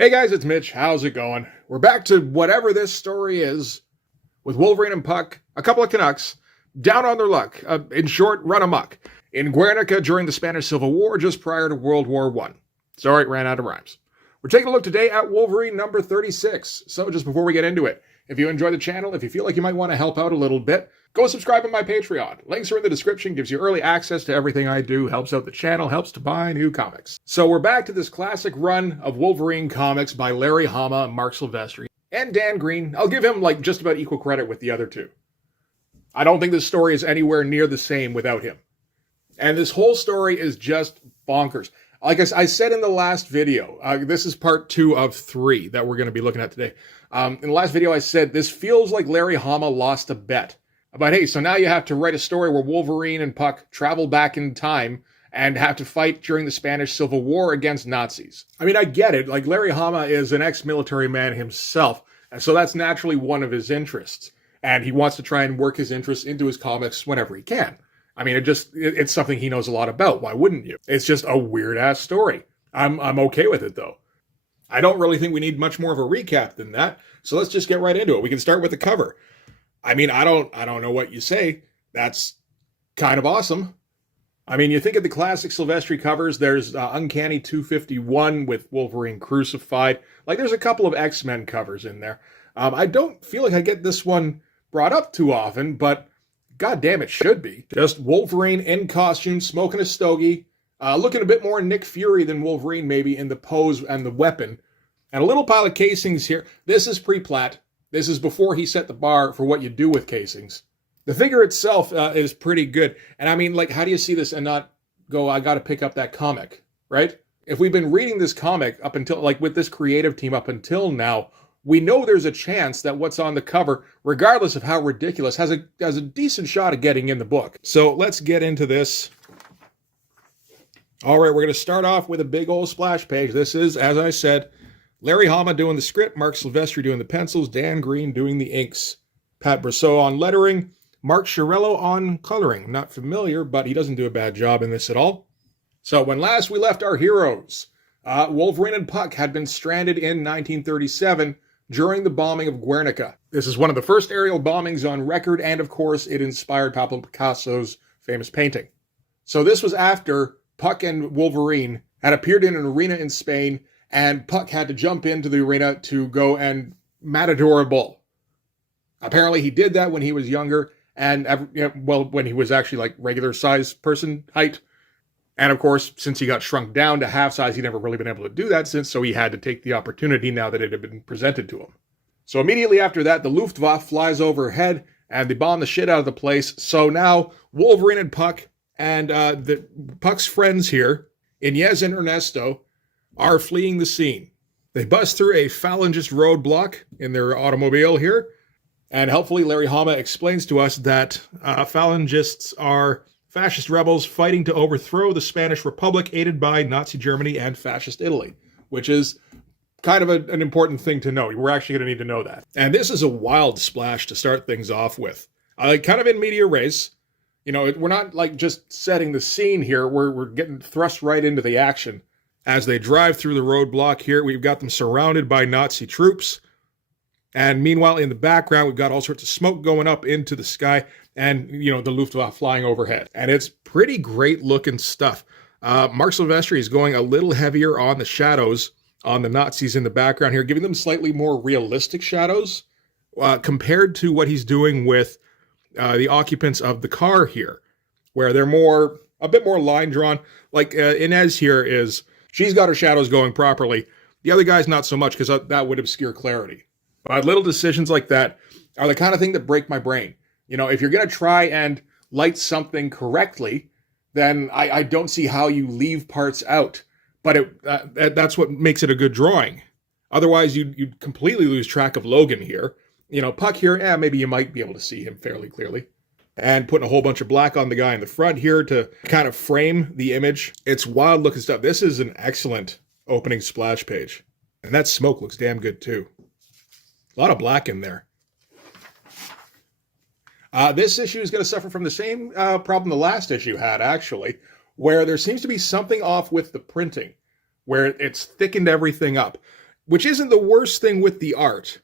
Hey guys, it's Mitch. How's it going? We're back to whatever this story is with Wolverine and Puck, a couple of Canucks, down on their luck, in short, run amok, in Guernica during the Spanish Civil War just prior to World War I. Sorry, ran out of rhymes. We're taking a look today at Wolverine number 36. So just before we get into it, if you enjoy the channel, if you feel like you might want to help out a little bit, go subscribe on my Patreon. Links are in the description, gives you early access to everything I do, helps out the channel, helps to buy new comics. So we're back to this classic run of Wolverine comics by Larry Hama and Mark Silvestri. And Dan Green. I'll give him like just about equal credit with the other two. I don't think this story is anywhere near the same without him. And this whole story is just bonkers. Like I said in the last video, this is part 2 of 3 that we're going to be looking at today. In the last video I said, this feels like Larry Hama lost a bet. But hey, so now you have to write a story where Wolverine and Puck travel back in time and have to fight during the Spanish Civil War against Nazis. I mean, I get it. Like, Larry Hama is an ex-military man himself, and so that's naturally one of his interests. And he wants to try and work his interests into his comics whenever he can. I mean, it's something he knows a lot about. Why wouldn't you? It's just a weird-ass story. I'm okay with it, though. I don't really think we need much more of a recap than that, so let's just get right into it. We can start with the cover. I mean, I don't know what you say. That's kind of awesome. I mean, you think of the classic Silvestri covers, there's Uncanny 251 with Wolverine crucified. Like, there's a couple of X-Men covers in there. I don't feel like I get this one brought up too often, but god damn, it should be. Just Wolverine in costume, smoking a stogie, looking a bit more Nick Fury than Wolverine maybe in the pose and the weapon. And a little pile of casings here. This is pre-plat. This is before he set the bar for what you do with casings. The figure itself is pretty good. And I mean, like, how do you see this and not go, I got to pick up that comic, right? If we've been reading this comic up until, like, with this creative team up until now, we know there's a chance that what's on the cover, regardless of how ridiculous, has a decent shot of getting in the book. So let's get into this. All right, we're going to start off with a big old splash page. This is, as I said, Larry Hama doing the script, Mark Silvestri doing the pencils, Dan Green doing the inks, Pat Brosseau on lettering, Mark Chiarello on coloring. Not familiar, but he doesn't do a bad job in this at all. So when last we left our heroes, Wolverine and Puck had been stranded in 1937 during the bombing of Guernica. This is one of the first aerial bombings on record, and of course it inspired Pablo Picasso's famous painting. So this was after Puck and Wolverine had appeared in an arena in Spain, and Puck had to jump into the arena to go and matador a bull. Apparently he did that when he was younger, and when he was actually like regular size person height. And of course, since he got shrunk down to half size, he'd never really been able to do that since, so he had to take the opportunity now that it had been presented to him. So immediately after that, the Luftwaffe flies overhead, and they bomb the shit out of the place. So now, Wolverine and Puck, and Puck's friends here, Inez and Ernesto, are fleeing the scene. They bust through a phalangist roadblock in their automobile here, and helpfully Larry Hama explains to us that phalangists are fascist rebels fighting to overthrow the Spanish Republic aided by Nazi Germany and fascist Italy, which is kind of an important thing to know. We're actually going to need to know that. And this is a wild splash to start things off with. Kind of in media res. You know, we're not like just setting the scene here. We're getting thrust right into the action. As they drive through the roadblock here, we've got them surrounded by Nazi troops. And meanwhile, in the background, we've got all sorts of smoke going up into the sky and, you know, the Luftwaffe flying overhead. And it's pretty great looking stuff. Mark Silvestri is going a little heavier on the shadows on the Nazis in the background here, giving them slightly more realistic shadows compared to what he's doing with the occupants of the car here, where they're a bit more line drawn. Like Inez here she's got her shadows going properly. The other guy's not so much, because that would obscure clarity. But little decisions like that are the kind of thing that break my brain. You know, if you're going to try and light something correctly, then I don't see how you leave parts out. But that's what makes it a good drawing. Otherwise, you'd completely lose track of Logan here. You know, Puck here, maybe you might be able to see him fairly clearly. And putting a whole bunch of black on the guy in the front here to kind of frame the image. It's wild looking stuff. This is an excellent opening splash page. And that smoke looks damn good too. A lot of black in there. This issue is going to suffer from the same problem the last issue had, actually, where there seems to be something off with the printing, where it's thickened everything up. which isn't the worst thing with the art.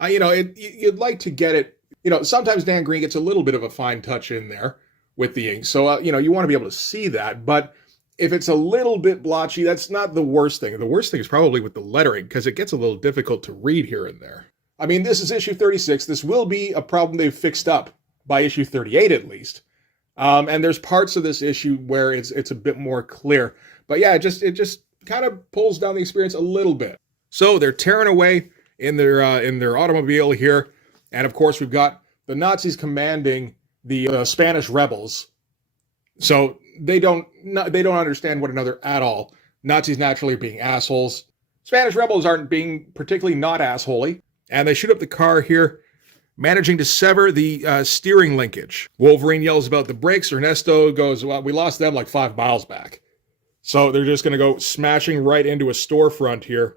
You'd like to get it. Sometimes Dan Green gets a little bit of a fine touch in there with the ink. So, you want to be able to see that. But if it's a little bit blotchy, that's not the worst thing. The worst thing is probably with the lettering, because it gets a little difficult to read here and there. I mean, this is issue 36. This will be a problem they've fixed up by issue 38 at least. And there's parts of this issue where it's a bit more clear. But yeah, it just kind of pulls down the experience a little bit. So they're tearing away in their automobile here. And of course, we've got the Nazis commanding the Spanish rebels. So they don't understand one another at all. Nazis naturally are being assholes. Spanish rebels aren't being particularly not assholey. And they shoot up the car here, managing to sever the steering linkage. Wolverine yells about the brakes. Ernesto goes, well, we lost them like 5 miles back. So they're just going to go smashing right into a storefront here.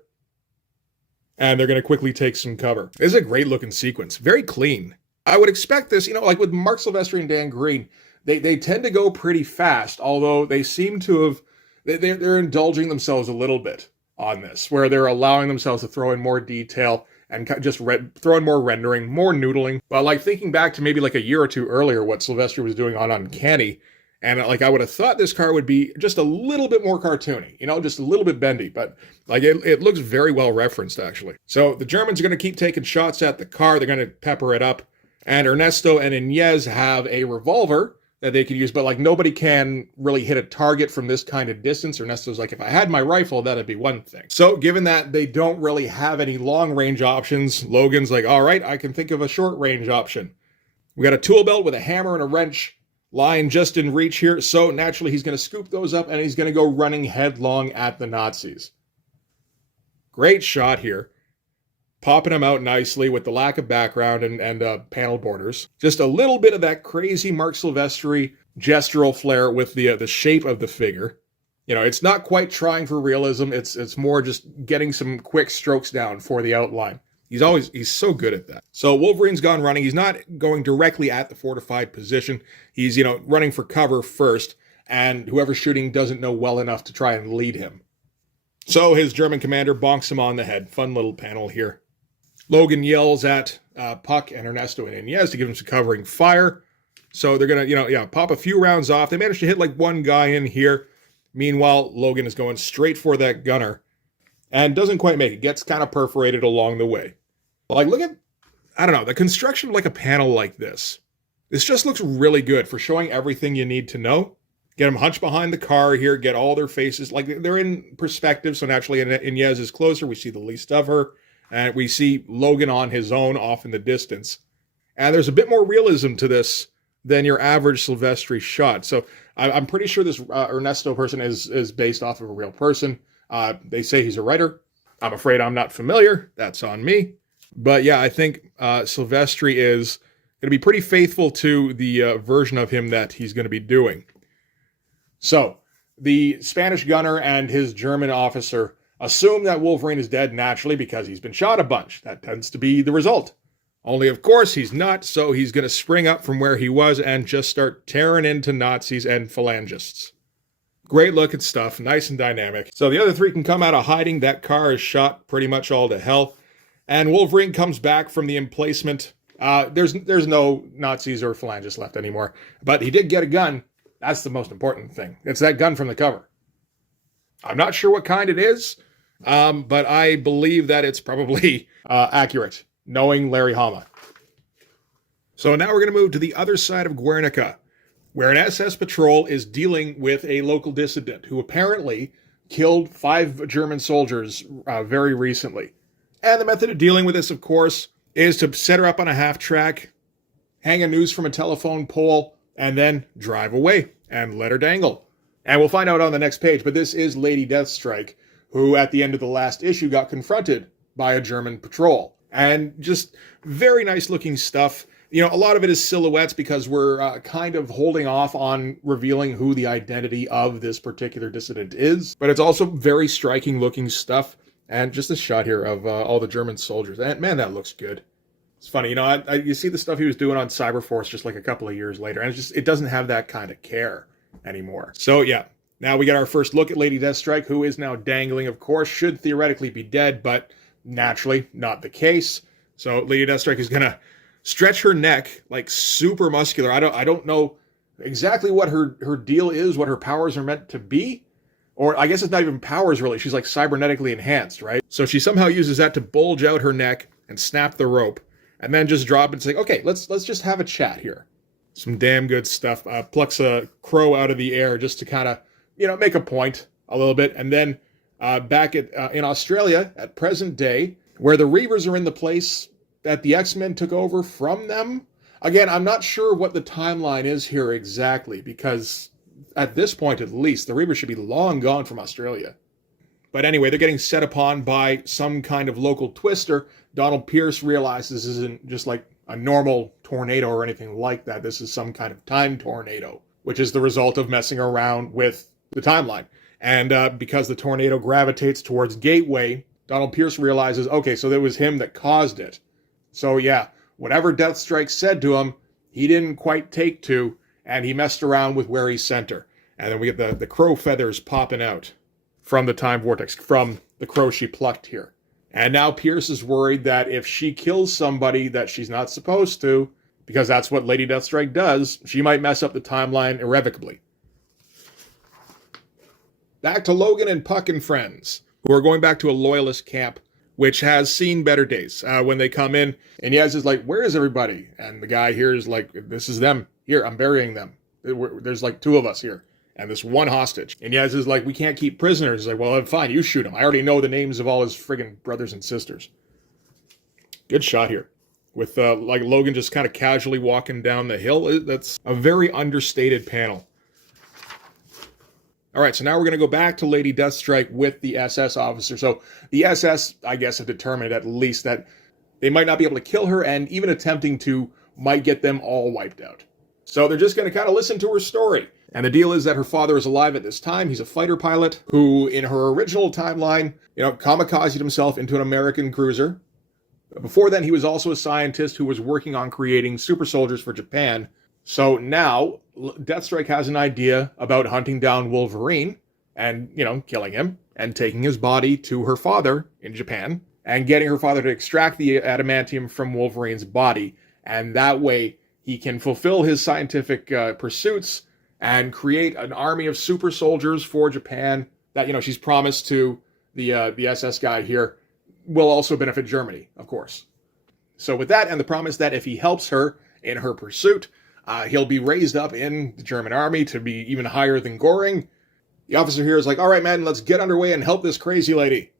And they're going to quickly take some cover. This is a great looking sequence. Very clean. I would expect this, like with Mark Silvestri and Dan Green, they tend to go pretty fast, although they seem to have, they're indulging themselves a little bit on this, where they're allowing themselves to throw in more detail and just throw in more rendering, more noodling. But like thinking back to maybe like a year or two earlier, what Silvestri was doing on Uncanny, and like I would have thought this car would be just a little bit more cartoony, just a little bit bendy, but like it looks very well referenced actually. So the Germans are going to keep taking shots at the car. They're going to pepper it up. And Ernesto and Inez have a revolver that they can use, but like nobody can really hit a target from this kind of distance. Ernesto's like, if I had my rifle, that'd be one thing. So given that they don't really have any long range options, Logan's like, all right, I can think of a short range option. We got a tool belt with a hammer and a wrench lying just in reach here. So naturally he's going to scoop those up and he's going to go running headlong at the Nazis. Great shot here. Popping them out nicely with the lack of background and panel borders. Just a little bit of that crazy Mark Silvestri gestural flair with the shape of the figure. It's not quite trying for realism. It's more just getting some quick strokes down for the outline. He's so good at that. So Wolverine's gone running. He's not going directly at the fortified position. He's, running for cover first, and whoever's shooting doesn't know well enough to try and lead him. So his German commander bonks him on the head. Fun little panel here. Logan yells at Puck and Ernesto and Inez to give him some covering fire. So they're going to, pop a few rounds off. They managed to hit like one guy in here. Meanwhile, Logan is going straight for that gunner and doesn't quite make it. Gets kind of perforated along the way. Like, look at, I don't know, the construction of like a panel like this. This just looks really good for showing everything you need to know. Get them hunched behind the car here, get all their faces. Like, they're in perspective, so naturally Inez is closer. We see the least of her. And we see Logan on his own off in the distance. And there's a bit more realism to this than your average Silvestri shot. So I'm pretty sure this Ernesto person is based off of a real person. They say he's a writer. I'm afraid I'm not familiar. That's on me. But yeah, I think Silvestri is going to be pretty faithful to the version of him that he's going to be doing. So the Spanish gunner and his German officer assume that Wolverine is dead naturally because he's been shot a bunch. That tends to be the result. Only, of course, he's not, so he's going to spring up from where he was and just start tearing into Nazis and phalangists. Great looking stuff, nice and dynamic. So the other three can come out of hiding. That car is shot pretty much all to hell. And Wolverine comes back from the emplacement. There's no Nazis or phalangists left anymore. But he did get a gun. That's the most important thing. It's that gun from the cover. I'm not sure what kind it is. But I believe that it's probably accurate, knowing Larry Hama. So now we're going to move to the other side of Guernica, where an SS patrol is dealing with a local dissident who apparently killed 5 German soldiers very recently. And the method of dealing with this, of course, is to set her up on a half-track, hang a noose from a telephone pole, and then drive away and let her dangle. And we'll find out on the next page, but this is Lady Deathstrike, who at the end of the last issue got confronted by a German patrol. And just very nice looking stuff. A lot of it is silhouettes because we're kind of holding off on revealing who the identity of this particular dissident is. But it's also very striking looking stuff. And just a shot here of all the German soldiers. And man, that looks good. It's funny, you see the stuff he was doing on Cyberforce just like a couple of years later. And it doesn't have that kind of care anymore. So yeah. Now we get our first look at Lady Deathstrike, who is now dangling, of course, should theoretically be dead, but naturally not the case. So Lady Deathstrike is going to stretch her neck, like super muscular. I don't know exactly what her deal is, what her powers are meant to be. Or I guess it's not even powers, really. She's like cybernetically enhanced, right? So she somehow uses that to bulge out her neck and snap the rope, and then just drop it and say, okay, let's just have a chat here. Some damn good stuff. Plucks a crow out of the air just to kind of, make a point a little bit. And then back in Australia at present day, where the Reavers are in the place that the X-Men took over from them. Again, I'm not sure what the timeline is here exactly, because at this point, at least, the Reavers should be long gone from Australia. But anyway, they're getting set upon by some kind of local twister. Donald Pierce realizes this isn't just like a normal tornado or anything like that. This is some kind of time tornado, which is the result of messing around with the timeline. And because the tornado gravitates towards Gateway, Donald Pierce realizes, okay, so it was him that caused it. So yeah, whatever Deathstrike said to him, he didn't quite take to, and he messed around with where he sent her. And then we get the crow feathers popping out from the time vortex, from the crow she plucked here. And now Pierce is worried that if she kills somebody that she's not supposed to, because that's what Lady Deathstrike does, she might mess up the timeline irrevocably. Back to Logan and Puck and friends, who are going back to a Loyalist camp, which has seen better days. When they come in, and Yaz is like, where is everybody? And the guy here is like, this is them. Here, I'm burying them. There's like 2 of us here, and this 1 hostage. And Yaz is like, we can't keep prisoners. He's like, well, fine, you shoot him. I already know the names of all his friggin' brothers and sisters. Good shot here. With like Logan just kind of casually walking down the hill. That's a very understated panel. All right, so now we're going to go back to Lady Deathstrike with the SS officer. So the SS, I guess, have determined at least that they might not be able to kill her, and even attempting to might get them all wiped out. So they're just going to kind of listen to her story. And the deal is that her father is alive at this time. He's a fighter pilot who, in her original timeline, kamikazed himself into an American cruiser. Before then, he was also a scientist who was working on creating super soldiers for Japan. So now, Deathstrike has an idea about hunting down Wolverine and, killing him and taking his body to her father in Japan and getting her father to extract the adamantium from Wolverine's body. And that way, he can fulfill his scientific pursuits and create an army of super soldiers for Japan that, she's promised to the SS guy here will also benefit Germany, of course. So with that and the promise that if he helps her in her pursuit, he'll be raised up in the German army to be even higher than Göring. The officer here is like, all right, man, let's get underway and help this crazy lady.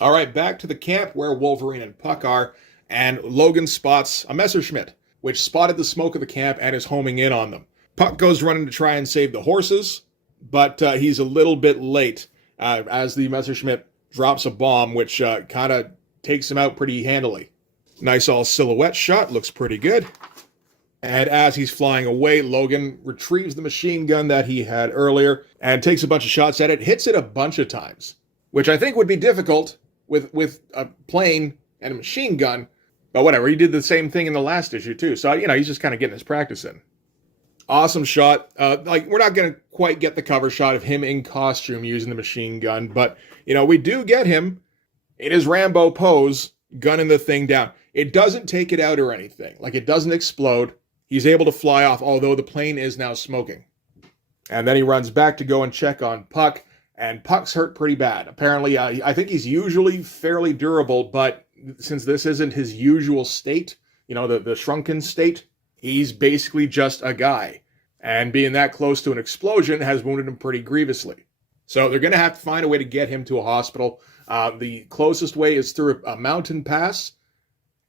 All right, back to the camp where Wolverine and Puck are, and Logan spots a Messerschmitt, which spotted the smoke of the camp and is homing in on them. Puck goes running to try and save the horses, but he's a little bit late as the Messerschmitt drops a bomb, which kind of takes him out pretty handily. Nice all silhouette shot, looks pretty good. And as he's flying away, Logan retrieves the machine gun that he had earlier and takes a bunch of shots at it, hits it a bunch of times, which I think would be difficult with a plane and a machine gun, but whatever. He did the same thing in the last issue too, so he's just kind of getting his practice in. Awesome shot. We're not going to quite get the cover shot of him in costume using the machine gun, but we do get him in his Rambo pose, gunning the thing down. It doesn't take it out or anything. It doesn't explode. He's able to fly off, although the plane is now smoking. And then he runs back to go and check on Puck, and Puck's hurt pretty bad. Apparently, I think he's usually fairly durable, but since this isn't his usual state, the shrunken state, he's basically just a guy. And being that close to an explosion has wounded him pretty grievously. So they're going to have to find a way to get him to a hospital. The closest way is through a mountain pass.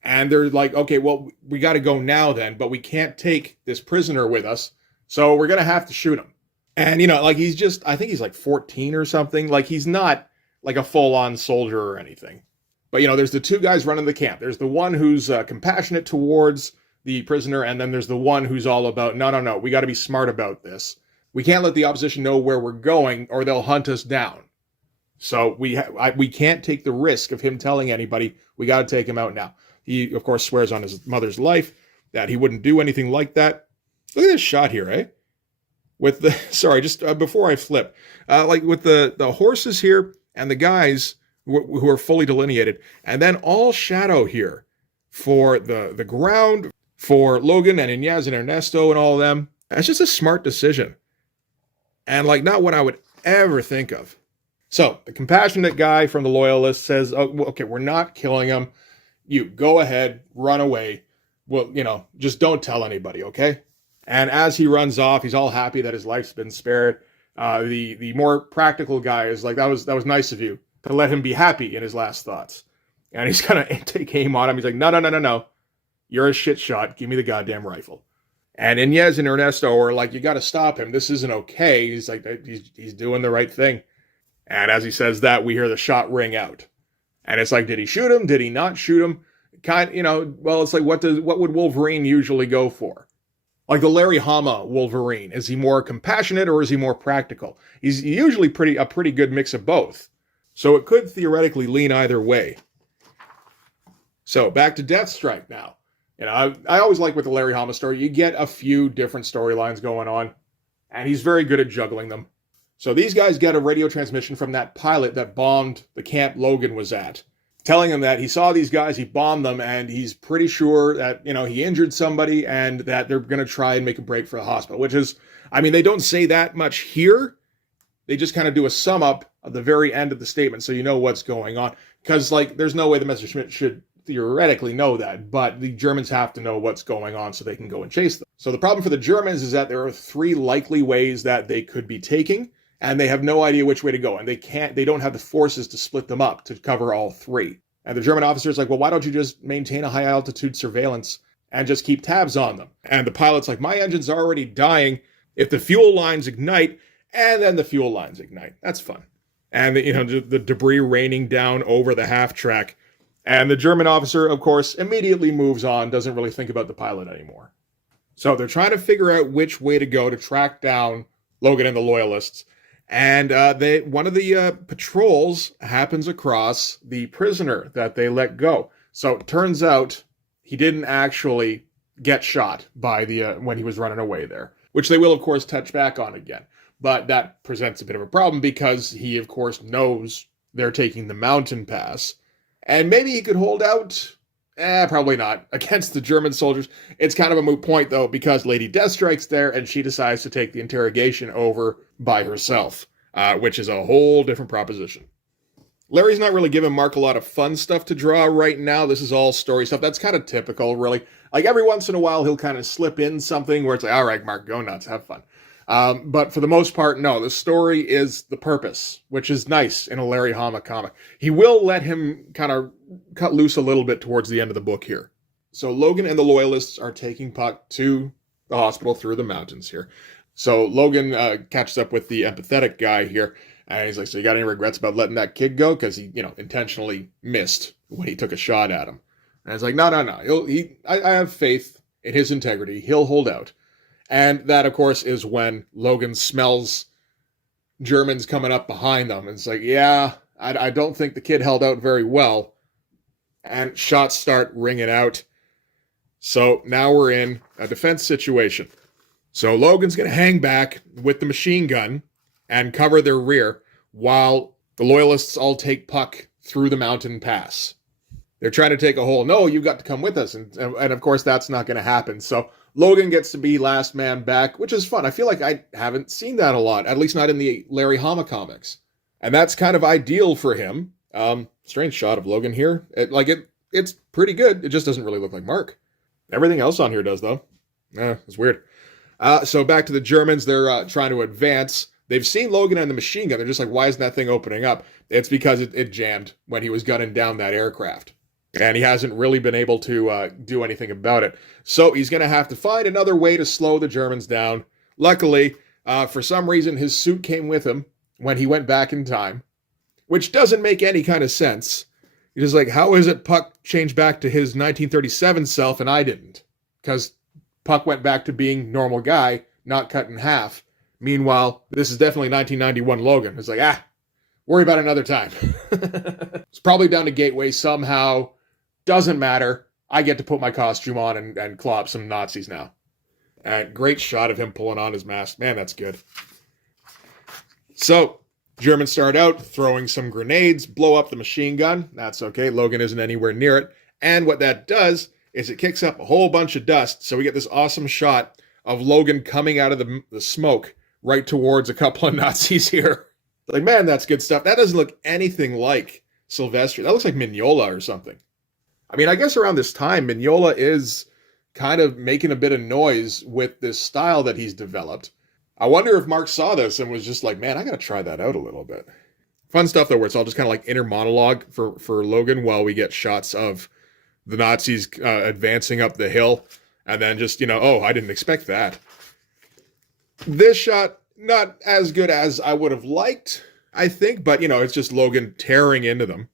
And they're like, okay, well, we got to go now then, but we can't take this prisoner with us, so we're going to have to shoot him. And, he's just, I think he's 14 or something. He's not a full-on soldier or anything. But, there's the 2 guys running the camp. There's the one who's compassionate towards the prisoner, and then there's the one who's all about, no, we got to be smart about this. We can't let the opposition know where we're going, or they'll hunt us down. So we can't take the risk of him telling anybody. We got to take him out now. He, of course, swears on his mother's life that he wouldn't do anything like that. Look at this shot here, eh? with the sorry, just before I flip, like with the horses here and the guys who are fully delineated, and then all shadow here for the ground for Logan and Inez and Ernesto and all of them. That's just a smart decision, and like not what I would ever think of. So the compassionate guy from the Loyalist says, "Oh, okay, we're not killing him. You go ahead, run away. Well, just don't tell anybody, okay?" And as he runs off, he's all happy that his life's been spared. The more practical guy is like, that was nice of you to let him be happy in his last thoughts. And he's gonna take aim on him. He's like, no. You're a shit shot. Give me the goddamn rifle. And Inez and Ernesto are like, you got to stop him. This isn't okay. He's like, he's doing the right thing. And as he says that, we hear the shot ring out. And it's like, did he shoot him? Did he not shoot him? Well, it's like, what would Wolverine usually go for? Like the Larry Hama Wolverine, is he more compassionate or is he more practical? He's usually a pretty good mix of both. So it could theoretically lean either way. So back to Deathstrike now. I always like with the Larry Hama story, you get a few different storylines going on, and he's very good at juggling them. So these guys get a radio transmission from that pilot that bombed the camp Logan was at, telling him that he saw these guys, he bombed them, and he's pretty sure that, he injured somebody and that they're going to try and make a break for the hospital, which is, they don't say that much here. They just kind of do a sum up of the very end of the statement so you know what's going on. Because, there's no way the Messerschmitt should theoretically know that, but the Germans have to know what's going on so they can go and chase them. So the problem for the Germans is that there are 3 likely ways that they could be taking, and they have no idea which way to go, and they don't have the forces to split them up to cover all 3. And the German officer is like, well, why don't you just maintain a high altitude surveillance and just keep tabs on them? And the pilot's like, my engine's already dying. If the fuel lines ignite, and then the fuel lines ignite. That's fun. And the debris raining down over the half track. And the German officer, of course, immediately moves on, doesn't really think about the pilot anymore. So they're trying to figure out which way to go to track down Logan and the Loyalists. And one of the patrols happens across the prisoner that they let go. So it turns out he didn't actually get shot by when he was running away there, which they will, of course, touch back on again. But that presents a bit of a problem because he, of course, knows they're taking the mountain pass. And maybe he could hold out, probably not, against the German soldiers. It's kind of a moot point, though, because Lady Deathstrike's there, and she decides to take the interrogation over by herself, which is a whole different proposition. Larry's not really giving Mark a lot of fun stuff to draw right now. This is all story stuff. That's kind of typical, really. Like, every once in a while, he'll kind of slip in something where it's like, all right, Mark, go nuts, have fun. But for the most part, no, the story is the purpose, which is nice in a Larry Hama comic. He will let him kind of cut loose a little bit towards the end of the book here. So Logan and the Loyalists are taking Puck to the hospital through the mountains here. So Logan catches up with the empathetic guy here, and he's like, so you got any regrets about letting that kid go? Because he, intentionally missed when he took a shot at him. And it's like, no. I have faith in his integrity. He'll hold out. And that, of course, is when Logan smells Germans coming up behind them. It's like, yeah, I don't think the kid held out very well. And shots start ringing out. So now we're in a defense situation. So Logan's going to hang back with the machine gun and cover their rear while the Loyalists all take Puck through the mountain pass. They're trying to take a hole. No, you've got to come with us. And of course, that's not going to happen. So Logan gets to be last man back, which is fun. I feel like I haven't seen that a lot, at least not in the Larry Hama comics. And that's kind of ideal for him. Strange shot of Logan here. It's pretty good. It just doesn't really look like Mark. Everything else on here does, though. It's weird. So back to the Germans. They're trying to advance. They've seen Logan and the machine gun. They're just like, why isn't that thing opening up? It's because it jammed when he was gunning down that aircraft. And he hasn't really been able to do anything about it. So he's going to have to find another way to slow the Germans down. Luckily, for some reason, his suit came with him when he went back in time, which doesn't make any kind of sense. He's just like, how is it Puck changed back to his 1937 self and I didn't? Because Puck went back to being normal guy, not cut in half. Meanwhile, this is definitely 1991 Logan. It's like, worry about it another time. It's probably down to Gateway somehow. Doesn't matter. I get to put my costume on and claw up some Nazis now. Great shot of him pulling on his mask. Man, that's good. So, Germans start out throwing some grenades, blow up the machine gun. That's okay. Logan isn't anywhere near it. And what that does is it kicks up a whole bunch of dust. So we get this awesome shot of Logan coming out of the smoke right towards a couple of Nazis here. Like, man, that's good stuff. That doesn't look anything like Silvestri. That looks like Mignola or something. I mean, I guess around this time, Mignola is kind of making a bit of noise with this style that he's developed. I wonder if Mark saw this and was just like, man, I got to try that out a little bit. Fun stuff, though, where it's all just kind of like inner monologue for Logan while we get shots of the Nazis advancing up the hill. And then just, oh, I didn't expect that. This shot, not as good as I would have liked, I think. But, it's just Logan tearing into them.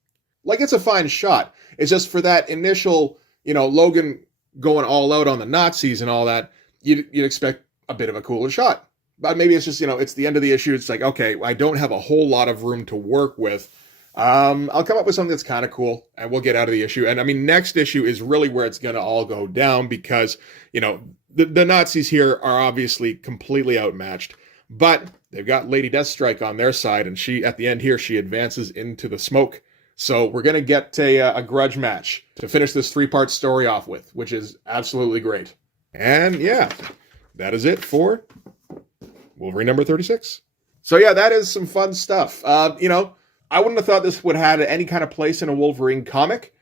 Like, it's a fine shot. It's just for that initial, Logan going all out on the Nazis and all that, you'd expect a bit of a cooler shot. But maybe it's just, it's the end of the issue. It's like, okay, I don't have a whole lot of room to work with. I'll come up with something that's kind of cool, and we'll get out of the issue. And I mean, next issue is really where it's going to all go down because, the Nazis here are obviously completely outmatched. But they've got Lady Deathstrike on their side, and she, at the end here, she advances into the smoke. So we're going to get a grudge match to finish this 3-part story off with, which is absolutely great. And yeah, that is it for Wolverine number 36. So yeah, that is some fun stuff. I wouldn't have thought this would have had any kind of place in a Wolverine comic.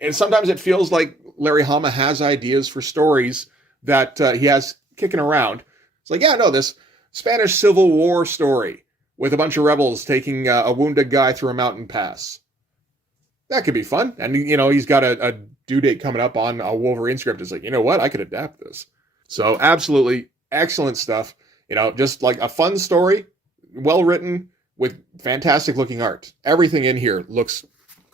And sometimes it feels like Larry Hama has ideas for stories that he has kicking around. It's like, yeah, no, this Spanish Civil War story with a bunch of rebels taking a wounded guy through a mountain pass. That could be fun. And, he's got a due date coming up on a Wolverine script. It's like, you know what? I could adapt this. So absolutely excellent stuff. Just like a fun story, well written, with fantastic looking art. Everything in here looks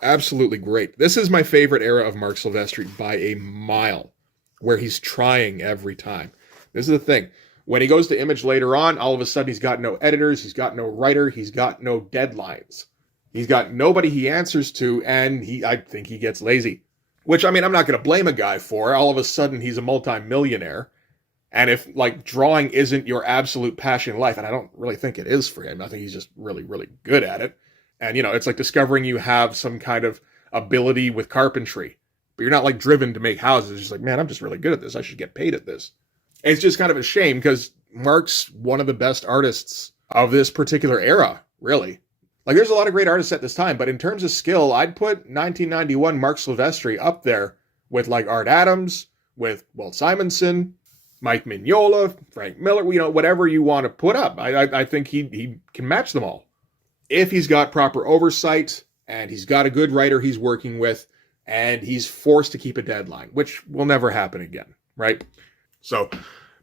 absolutely great. This is my favorite era of Mark Silvestri by a mile, where he's trying every time. This is the thing. When he goes to Image later on, all of a sudden he's got no editors, he's got no writer, he's got no deadlines. He's got nobody he answers to, and I think he gets lazy. Which, I mean, I'm not going to blame a guy for. All of a sudden, he's a multi-millionaire. And if, drawing isn't your absolute passion in life, and I don't really think it is for him, I think he's just really, really good at it. And, it's like discovering you have some kind of ability with carpentry. But you're not, driven to make houses. It's just like, man, I'm just really good at this. I should get paid at this. It's just kind of a shame, because Mark's one of the best artists of this particular era, really. There's a lot of great artists at this time, but in terms of skill, I'd put 1991 Mark Silvestri up there with, Art Adams, with Walt Simonson, Mike Mignola, Frank Miller, whatever you want to put up. I think he can match them all. If he's got proper oversight, and he's got a good writer he's working with, and he's forced to keep a deadline, which will never happen again, right? So,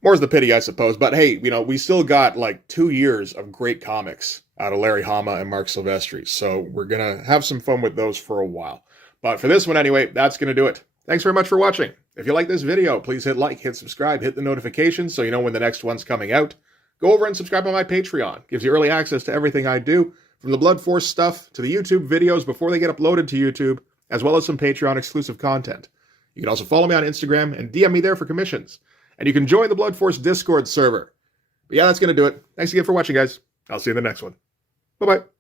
more's the pity, I suppose. But hey, we still got 2 years of great comics out of Larry Hama and Mark Silvestri. So we're going to have some fun with those for a while. But for this one anyway, that's going to do it. Thanks very much for watching. If you like this video, please hit like, hit subscribe, hit the notifications so you know when the next one's coming out. Go over and subscribe on my Patreon. Gives you early access to everything I do, from the Blood Force stuff to the YouTube videos before they get uploaded to YouTube, as well as some Patreon exclusive content. You can also follow me on Instagram and DM me there for commissions. And you can join the Blood Force Discord server. But yeah, that's going to do it. Thanks again for watching, guys. I'll see you in the next one. Bye-bye.